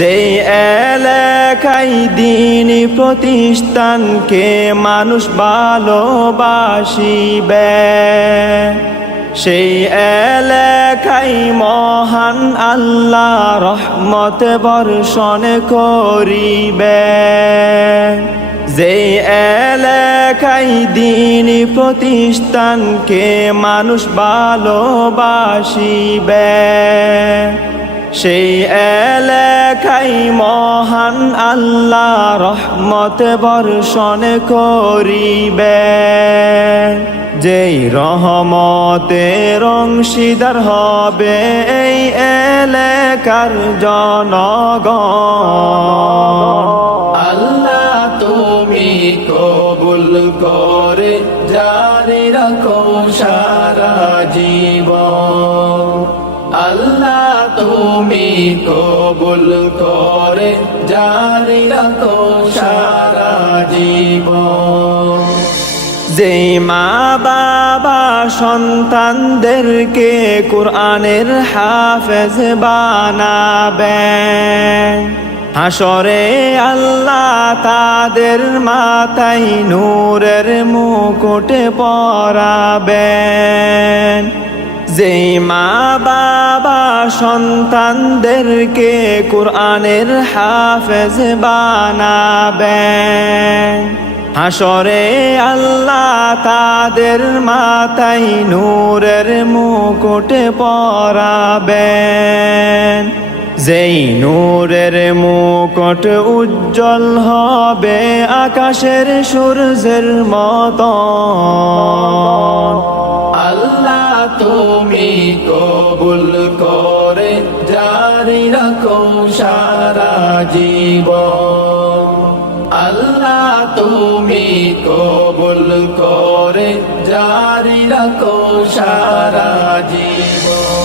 যেই এলাকায় দিনী প্রতিষ্ঠানকে মানুষ ভালোবাসিবে, সেই এলাকায় মহান আল্লাহ রহমত বর্ষণ করিবে। যেই এলাকায় দিনী প্রতিষ্ঠানকে মানুষ ভালোবাসিবে, সেই এলাকায় মহান আল্লাহ রহমত বর্ষণ করিবে। যেই রহমতের অংশীদার হবে এই এলাকার জনগণ। আল্লাহ তুমি কবুল করে জারি রাখো সারা জীবন। আল্লাহ তুমি কবুল করে জারি রাখো সারা জীবন। যেই মা বাবা সন্তানদেরকে কোরআনের হাফেজ বানাবে, হাসরে আল্লাহ তাদের মাথায় নূরের মুকুট পরাবেন। যেই মা বাবা সন্তানদেরকে কোরআনের হাফেজ বানাবেন, হাসরে আল্লাহ তাদের মাথায় নূরের মুকুট পরাবেন। যেই নূরের মুকুট উজ্জ্বল হবে আকাশের সূর্যের মতো। আল্লাহ তুমি কবুল করে জারি রাখো সারা জীবন। আল্লাহ তুমি কবুল করে জারি রাখো সারা জীবন।